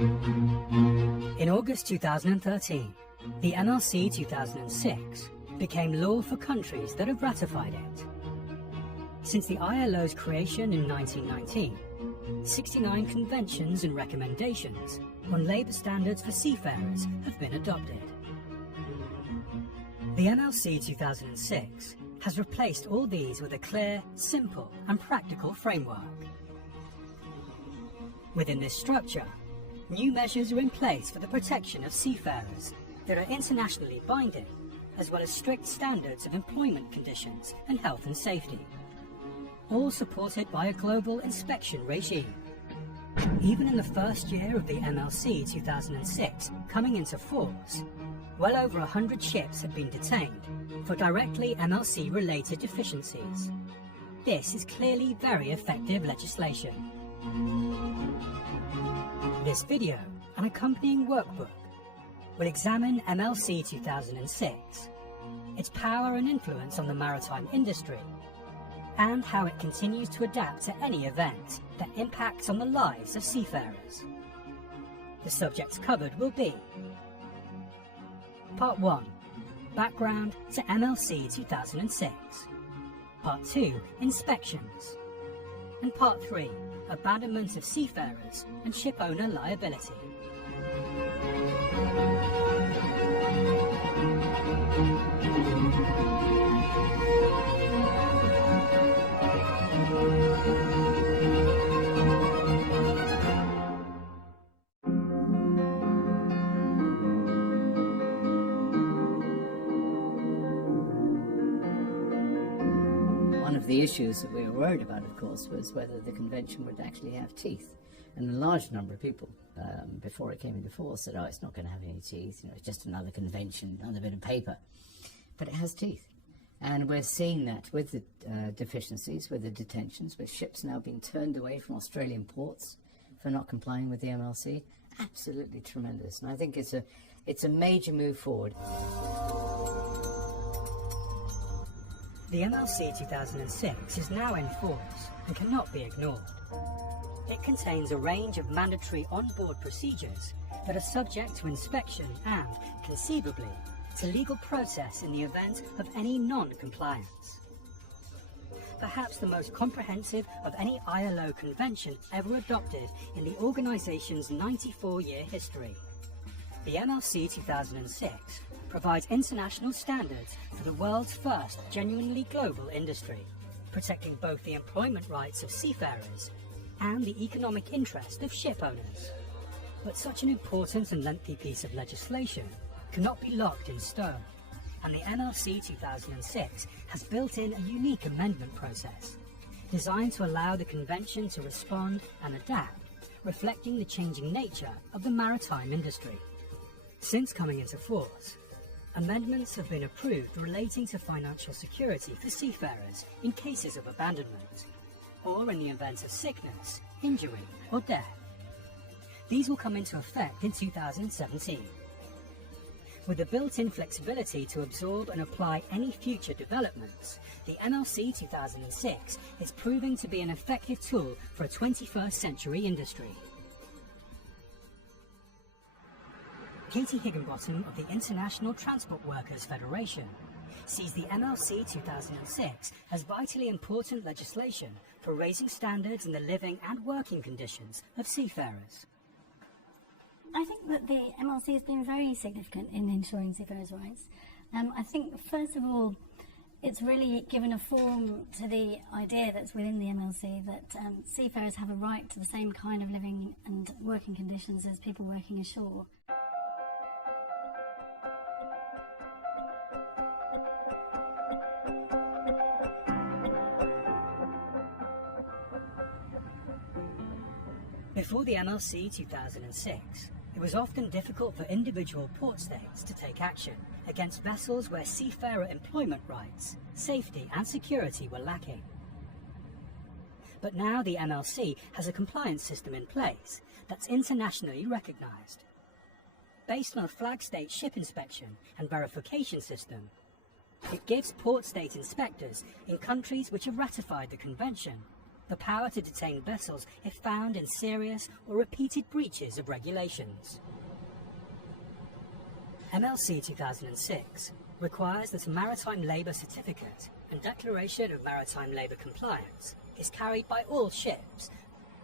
In August 2013, the MLC 2006 became law for countries that have ratified it. Since the ILO's creation in 1919, 69 conventions and recommendations on labour standards for seafarers have been adopted. The MLC 2006 has replaced all these with a clear, simple and practical framework. Within this structure, new measures are in place for the protection of seafarers that are internationally binding, as well as strict standards of employment conditions and health and safety, all supported by a global inspection regime. Even in the first year of the MLC 2006 coming into force, well over 100 ships had been detained for directly MLC-related deficiencies. This is clearly very effective legislation. This video and accompanying workbook will examine MLC 2006, its power and influence on the maritime industry, and how it continues to adapt to any event that impacts on the lives of seafarers. The subjects covered will be: Part 1. Background to MLC 2006. Part 2. Inspections. And Part 3. Abandonment of seafarers and ship owner liability. One of the issues that we were worried about, of course, was whether the convention would actually have teeth. And a large number of people, before it came into force, said, oh, it's not going to have any teeth, you know, it's just another convention, another bit of paper. But it has teeth. And we're seeing that with the deficiencies, with the detentions, with ships now being turned away from Australian ports for not complying with the MLC. Absolutely tremendous. And I think it's a major move forward. The MLC 2006 is now in force and cannot be ignored. It contains a range of mandatory on-board procedures that are subject to inspection and, conceivably, to legal process in the event of any non-compliance. Perhaps the most comprehensive of any ILO convention ever adopted in the organisation's 94-year history. The MLC 2006 provides international standards for the world's first genuinely global industry, protecting both the employment rights of seafarers and the economic interest of ship owners. But such an important and lengthy piece of legislation cannot be locked in stone, and the MLC 2006 has built in a unique amendment process, designed to allow the convention to respond and adapt, reflecting the changing nature of the maritime industry. Since coming into force, amendments have been approved relating to financial security for seafarers in cases of abandonment, or in the event of sickness, injury, or death. These will come into effect in 2017. With the built-in flexibility to absorb and apply any future developments, the MLC 2006 is proving to be an effective tool for a 21st century industry. Katie Higginbottom of the International Transport Workers Federation sees the MLC 2006 as vitally important legislation for raising standards in the living and working conditions of seafarers. I think that the MLC has been very significant in ensuring seafarers' rights. I think, first of all, it's really given a form to the idea that's within the MLC that seafarers have a right to the same kind of living and working conditions as people working ashore. Before the MLC 2006, it was often difficult for individual port states to take action against vessels where seafarer employment rights, safety and security were lacking. But now the MLC has a compliance system in place that's internationally recognised. Based on a flag state ship inspection and verification system, it gives port state inspectors in countries which have ratified the convention the power to detain vessels if found in serious or repeated breaches of regulations. MLC 2006 requires that a maritime labour certificate and declaration of maritime labour compliance is carried by all ships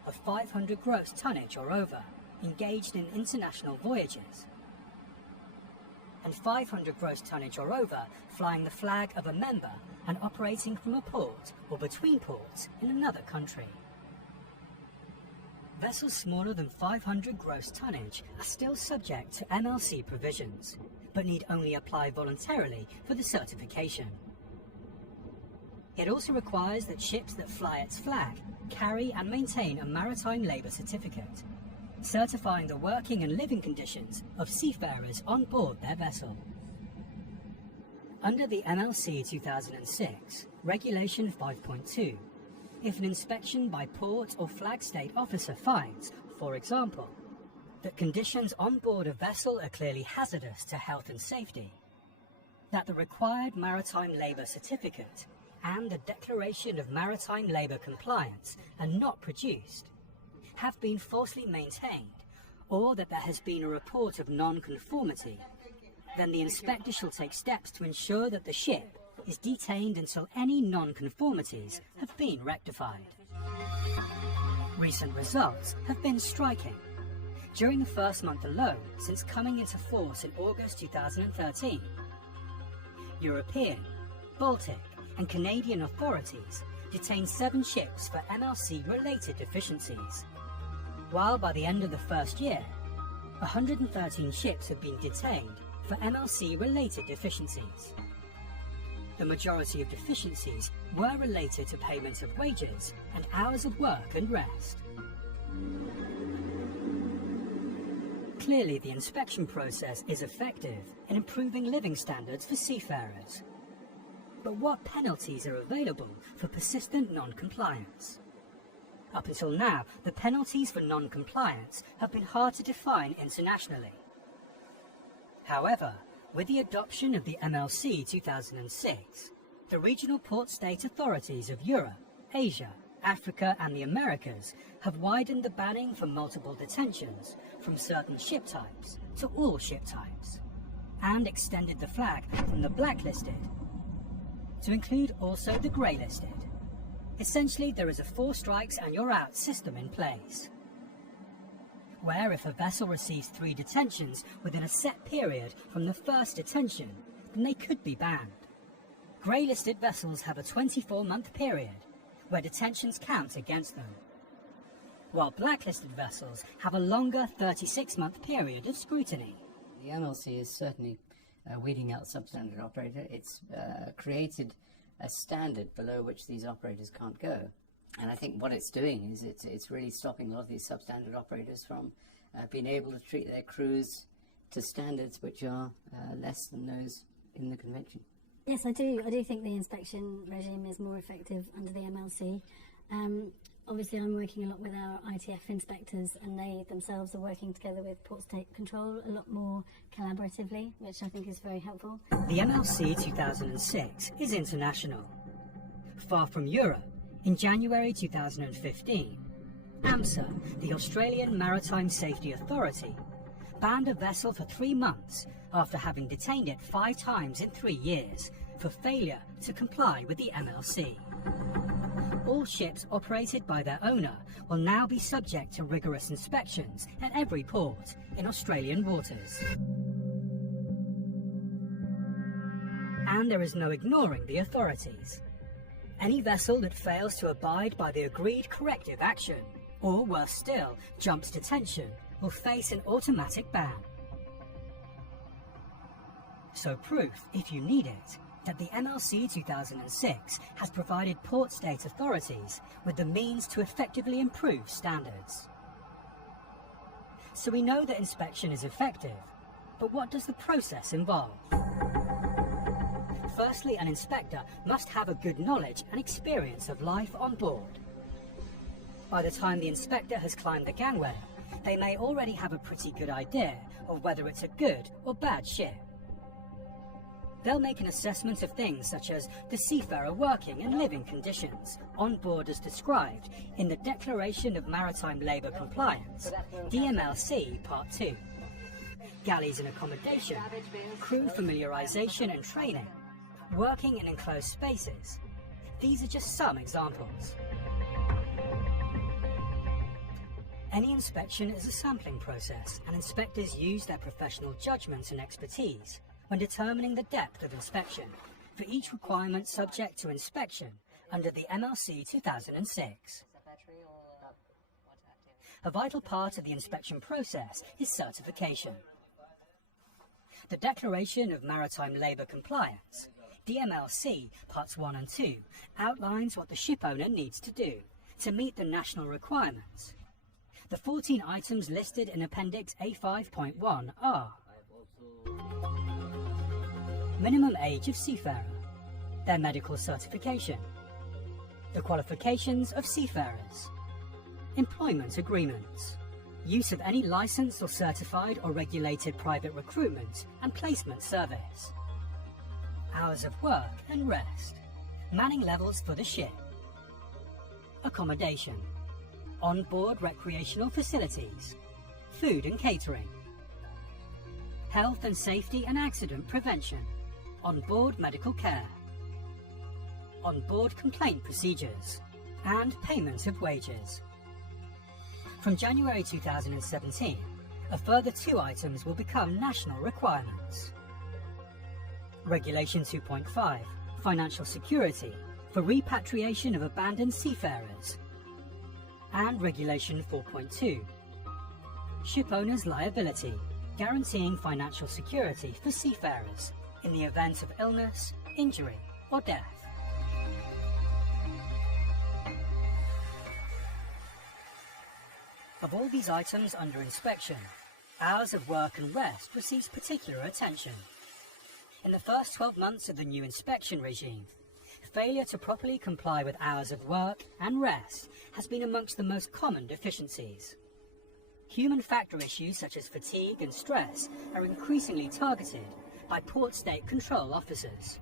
of 500 gross tonnage or over engaged in international voyages, and 500 gross tonnage or over flying the flag of a member and operating from a port or between ports in another country. Vessels smaller than 500 gross tonnage are still subject to MLC provisions, but need only apply voluntarily for the certification. It also requires that ships that fly its flag carry and maintain a maritime labour certificate, certifying the working and living conditions of seafarers on board their vessel. Under the MLC 2006, Regulation 5.2, if an inspection by port or flag state officer finds, for example, that conditions on board a vessel are clearly hazardous to health and safety, that the required maritime labour certificate and the declaration of maritime labour compliance are not produced, have been falsely maintained, or that there has been a report of non-conformity, then the inspector shall take steps to ensure that the ship is detained until any non-conformities have been rectified. Recent results have been striking. During the first month alone since coming into force in August 2013, European, Baltic and Canadian authorities detained 7 ships for MLC-related deficiencies, while by the end of the first year, 113 ships have been detained for MLC-related deficiencies. The majority of deficiencies were related to payment of wages and hours of work and rest. Clearly, the inspection process is effective in improving living standards for seafarers. But what penalties are available for persistent non-compliance? Up until now, the penalties for non-compliance have been hard to define internationally. However, with the adoption of the MLC 2006, the regional port state authorities of Europe, Asia, Africa and the Americas have widened the banning for multiple detentions from certain ship types to all ship types, and extended the flag from the blacklisted to include also the grey-listed. Essentially, there is a 4 strikes and you're out system in place, where if a vessel receives 3 detentions within a set period from the first detention, then they could be banned. Grey-listed vessels have a 24-month period, where detentions count against them, while blacklisted vessels have a longer 36-month period of scrutiny. The MLC is certainly weeding out substandard operator. It's created a standard below which these operators can't go. And I think what it's doing is it's really stopping a lot of these substandard operators from being able to treat their crews to standards which are less than those in the convention. Yes, I do. I do think the inspection regime is more effective under the MLC. Obviously, I'm working a lot with our ITF inspectors, and they themselves are working together with Port State Control a lot more collaboratively, which I think is very helpful. The MLC 2006 is international. Far from Europe, in January 2015, AMSA, the Australian Maritime Safety Authority, banned a vessel for 3 months after having detained it 5 times in 3 years for failure to comply with the MLC. All ships operated by their owner will now be subject to rigorous inspections at every port in Australian waters. And there is no ignoring the authorities. Any vessel that fails to abide by the agreed corrective action, or worse still, jumps detention, will face an automatic ban. So proof, if you need it, that the MLC 2006 has provided port state authorities with the means to effectively improve standards. So we know that inspection is effective, but what does the process involve? Firstly, an inspector must have a good knowledge and experience of life on board. By the time the inspector has climbed the gangway, they may already have a pretty good idea of whether it's a good or bad ship. They'll make an assessment of things such as the seafarer working and living conditions on board as described in the Declaration of Maritime Labour Compliance, DMLC Part 2. Galleys and accommodation, crew familiarisation and training, working in enclosed spaces. These are just some examples. Any inspection is a sampling process, and inspectors use their professional judgment and expertise when determining the depth of inspection for each requirement subject to inspection under the MLC 2006. A vital part of the inspection process is certification. The Declaration of Maritime Labour Compliance, DMLC Parts 1 and 2, outlines what the ship owner needs to do to meet the national requirements. The 14 items listed in Appendix A5.1 are: minimum age of seafarer, their medical certification, the qualifications of seafarers, employment agreements, use of any licensed or certified or regulated private recruitment and placement service, hours of work and rest, manning levels for the ship, accommodation, on-board recreational facilities, food and catering, health and safety and accident prevention, on-board medical care, on-board complaint procedures, and payment of wages. From January 2017, a further 2 items will become national requirements. Regulation 2.5, financial security for repatriation of abandoned seafarers, and Regulation 4.2, ship owners' liability, guaranteeing financial security for seafarers in the event of illness, injury, or death. Of all these items under inspection, hours of work and rest receives particular attention. In the first 12 months of the new inspection regime, failure to properly comply with hours of work and rest has been amongst the most common deficiencies. Human factor issues such as fatigue and stress are increasingly targeted by port state control officers.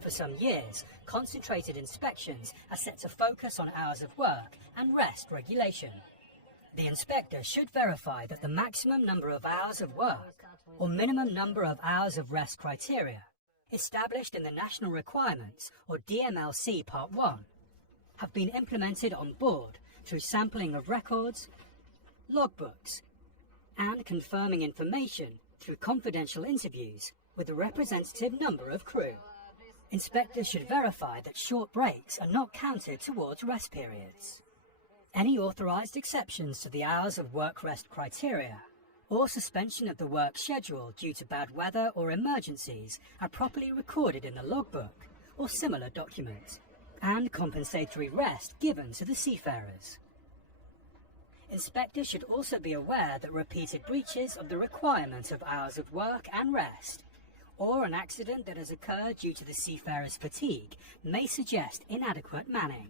For some years, concentrated inspections are set to focus on hours of work and rest regulation. The inspector should verify that the maximum number of hours of work or minimum number of hours of rest criteria established in the National Requirements, or DMLC Part 1, have been implemented on board through sampling of records, logbooks, and confirming information through confidential interviews with a representative number of crew. Inspectors should verify that short breaks are not counted towards rest periods. Any authorised exceptions to the hours of work-rest criteria or suspension of the work schedule due to bad weather or emergencies are properly recorded in the logbook or similar document, and compensatory rest given to the seafarers. Inspectors should also be aware that repeated breaches of the requirement of hours of work and rest, or an accident that has occurred due to the seafarer's fatigue, may suggest inadequate manning.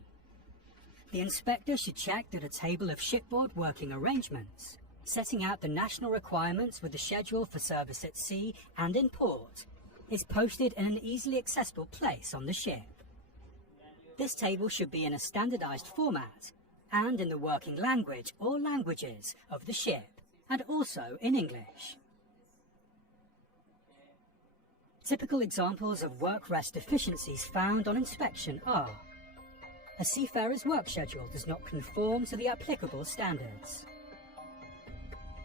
The inspector should check that a table of shipboard working arrangements, setting out the national requirements with the schedule for service at sea and in port, is posted in an easily accessible place on the ship. This table should be in a standardised format and in the working language or languages of the ship, and also in English. Typical examples of work-rest deficiencies found on inspection are: a seafarer's work schedule does not conform to the applicable standards.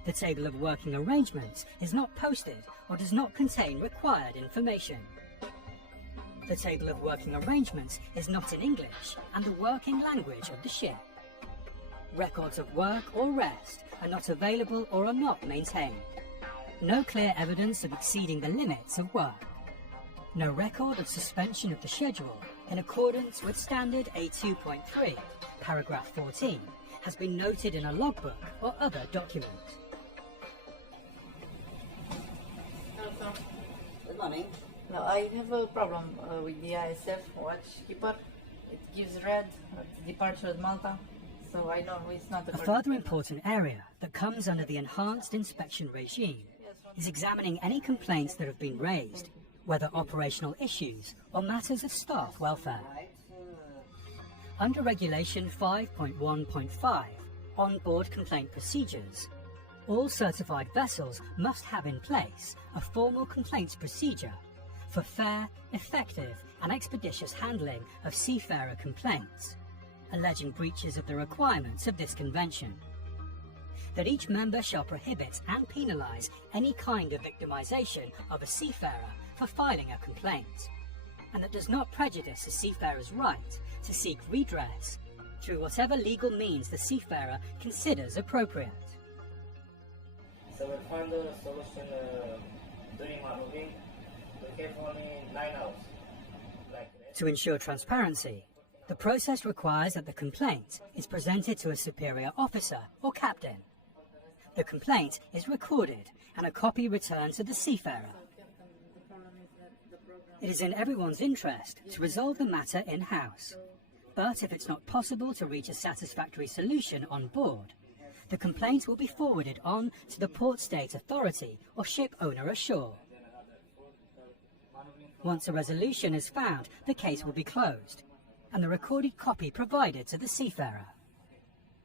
The table of working arrangements is not posted or does not contain required information. The table of working arrangements is not in English and the working language of the ship. Records of work or rest are not available or are not maintained. No clear evidence of exceeding the limits of work. No record of suspension of the schedule in accordance with Standard A2.3, paragraph 14, has been noted in a logbook or other document. Good morning. No, I have a problem with the ISF watchkeeper. It gives red at departure at Malta, so I know it's not A further important area that comes under the enhanced inspection regime is examining any complaints that have been raised whether operational issues or matters of staff welfare. Under Regulation 5.1.5, On-Board Complaint Procedures, all certified vessels must have in place a formal complaints procedure for fair, effective and expeditious handling of seafarer complaints, alleging breaches of the requirements of this convention. That each member shall prohibit and penalise any kind of victimisation of a seafarer for filing a complaint, and that does not prejudice a seafarer's right to seek redress through whatever legal means the seafarer considers appropriate. So we'll find a solution during my moving. We have only 9 hours. To ensure transparency, the process requires that the complaint is presented to a superior officer or captain. The complaint is recorded and a copy returned to the seafarer. It is in everyone's interest to resolve the matter in-house, but if it's not possible to reach a satisfactory solution on board, the complaint will be forwarded on to the Port State Authority or ship owner ashore. Once a resolution is found, the case will be closed, and the recorded copy provided to the seafarer.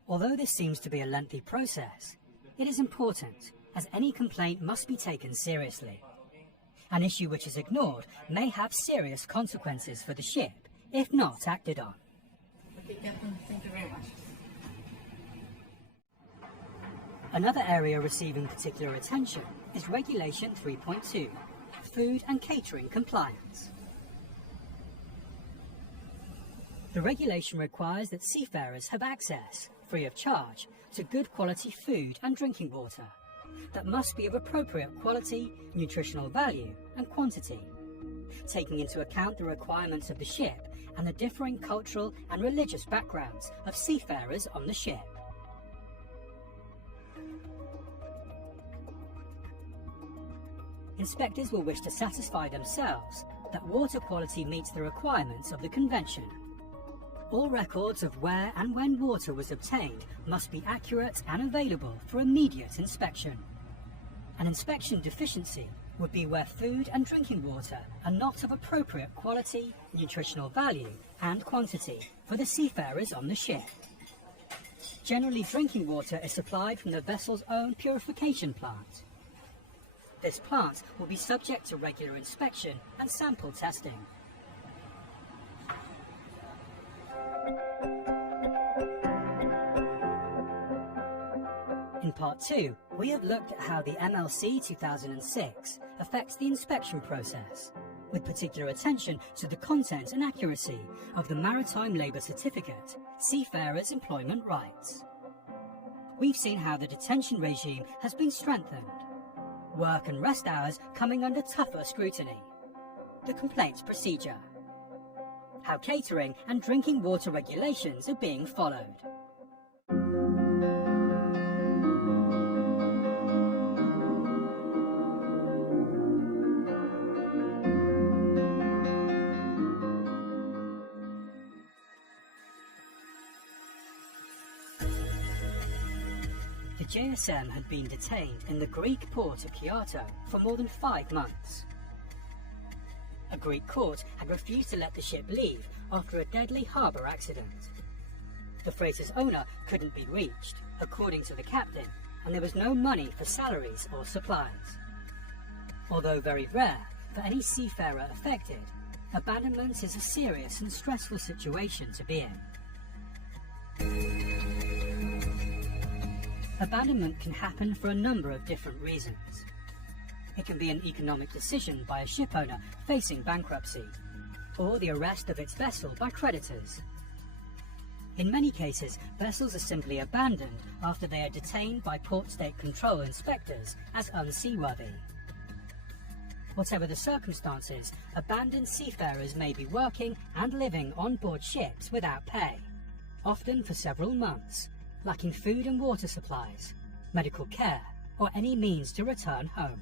Although this seems to be a lengthy process, it is important, as any complaint must be taken seriously. An issue which is ignored may have serious consequences for the ship, if not acted on. Okay, Captain, thank you very much. Another area receiving particular attention is Regulation 3.2, Food and Catering Compliance. The regulation requires that seafarers have access, free of charge, to good quality food and drinking water that must be of appropriate quality, nutritional value and quantity, taking into account the requirements of the ship and the differing cultural and religious backgrounds of seafarers on the ship. Inspectors will wish to satisfy themselves that water quality meets the requirements of the Convention. All records of where and when water was obtained must be accurate and available for immediate inspection. An inspection deficiency would be where food and drinking water are not of appropriate quality, nutritional value and quantity for the seafarers on the ship. Generally, drinking water is supplied from the vessel's own purification plant. This plant will be subject to regular inspection and sample testing. In Part 2, we have looked at how the MLC 2006 affects the inspection process, with particular attention to the content and accuracy of the Maritime Labour Certificate, Seafarers' Employment Rights. We've seen how the detention regime has been strengthened, work and rest hours coming under tougher scrutiny, the complaints procedure, how catering and drinking water regulations are being followed. The JSM had been detained in the Greek port of Kyoto for more than 5 months. A Greek court had refused to let the ship leave after a deadly harbour accident. The freighter's owner couldn't be reached, according to the captain, and there was no money for salaries or supplies. Although very rare for any seafarer affected, abandonment is a serious and stressful situation to be in. Abandonment can happen for a number of different reasons. It can be an economic decision by a ship owner facing bankruptcy, or the arrest of its vessel by creditors. In many cases, vessels are simply abandoned after they are detained by Port State Control inspectors as unseaworthy. Whatever the circumstances, abandoned seafarers may be working and living on board ships without pay, often for several months, lacking food and water supplies, medical care, or any means to return home.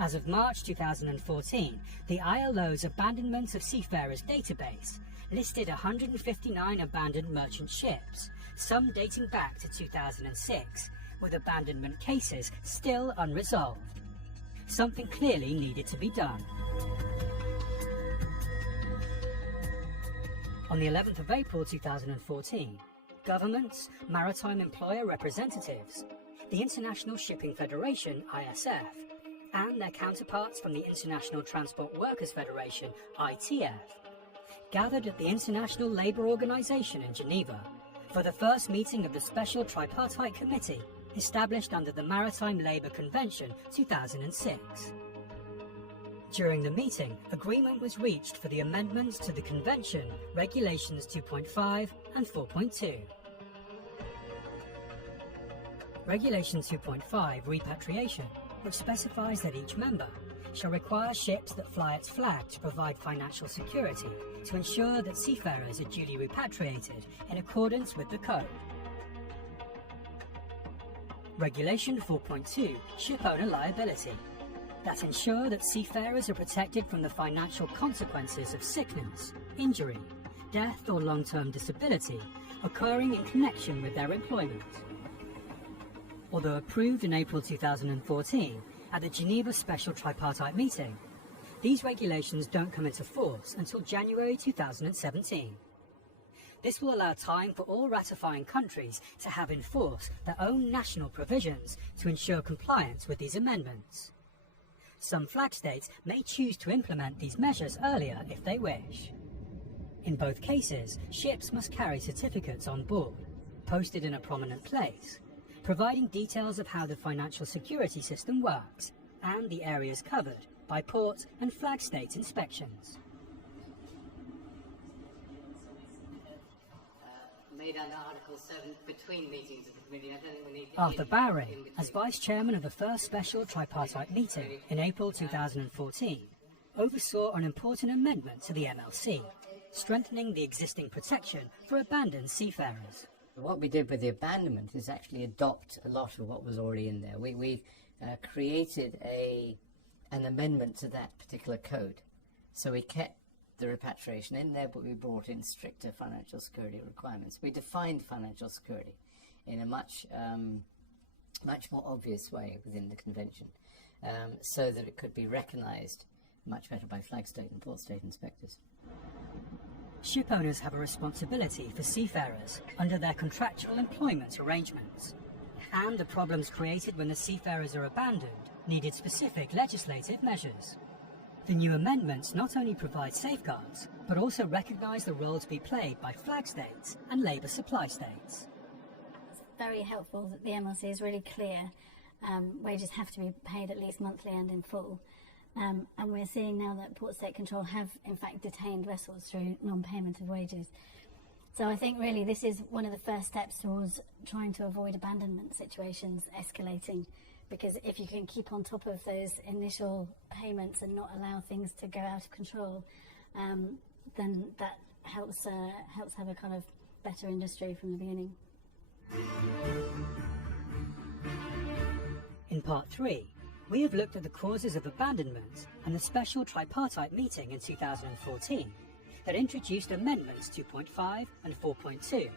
As of March 2014, the ILO's Abandonment of Seafarers database listed 159 abandoned merchant ships, some dating back to 2006, with abandonment cases still unresolved. something clearly needed to be done. On the 11th of April 2014, governments, maritime employer representatives, the International Shipping Federation (ISF), and their counterparts from the International Transport Workers Federation (ITF) gathered at the International Labour Organization in Geneva for the first meeting of the Special Tripartite Committee established under the Maritime Labour Convention 2006. During the meeting, agreement was reached for the amendments to the Convention, Regulations 2.5 and 4.2. Regulation 2.5, Repatriation, which specifies that each member shall require ships that fly its flag to provide financial security to ensure that seafarers are duly repatriated in accordance with the Code. Regulation 4.2, Shipowner Liability, that ensure that seafarers are protected from the financial consequences of sickness, injury, death or long-term disability occurring in connection with their employment. Although approved in April 2014 at the Geneva Special Tripartite Meeting, these regulations don't come into force until January 2017. This will allow time for all ratifying countries to have in force their own national provisions to ensure compliance with these amendments. Some flag states may choose to implement these measures earlier if they wish. In both cases, ships must carry certificates on board, posted in a prominent place, providing details of how the financial security system works and the areas covered by port and flag state inspections. Made under Article 7 between meetings of the committee. I don't think we need to Arthur Bowring, as Vice Chairman of the first Special Tripartite Meeting in April 2014, oversaw an important amendment to the MLC, strengthening the existing protection for abandoned seafarers. What we did with the abandonment is actually adopt a lot of what was already in there. We created an amendment to that particular code. So we kept the repatriation in there, but we brought in stricter financial security requirements. We defined financial security in a much more obvious way within the convention, so that it could be recognised much better by flag state and port state inspectors. Ship owners have a responsibility for seafarers under their contractual employment arrangements, and the problems created when the seafarers are abandoned needed specific legislative measures. The new amendments not only provide safeguards, but also recognise the role to be played by flag states and labour supply states. It's very helpful that the MLC is really clear. Wages have to be paid at least monthly and in full. And we're seeing now that Port State Control have in fact detained vessels through non-payment of wages. So I think really this is one of the first steps towards trying to avoid abandonment situations escalating, because if you can keep on top of those initial payments and not allow things to go out of control, then that helps have a kind of better industry from the beginning. In Part 3, we have looked at the causes of abandonment and the Special Tripartite Meeting in 2014 that introduced Amendments 2.5 and 4.2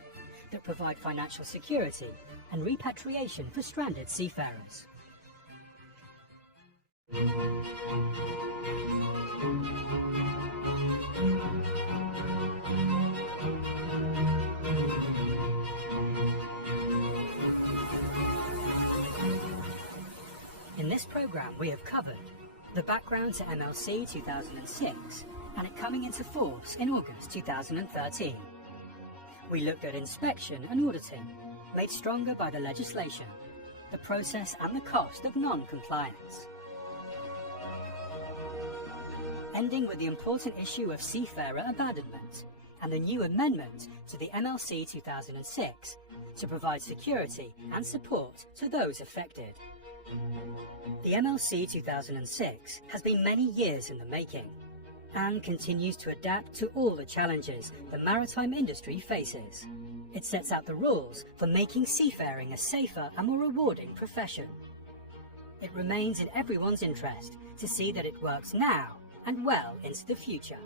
that provide financial security and repatriation for stranded seafarers. In this programme we have covered the background to MLC 2006 and it coming into force in August 2013. We looked at inspection and auditing, made stronger by the legislation, the process and the cost of non-compliance. Ending with the important issue of seafarer abandonment and the new amendment to the MLC 2006 to provide security and support to those affected. The MLC 2006 has been many years in the making and continues to adapt to all the challenges the maritime industry faces. It sets out the rules for making seafaring a safer and more rewarding profession. It remains in everyone's interest to see that it works now and well into the future.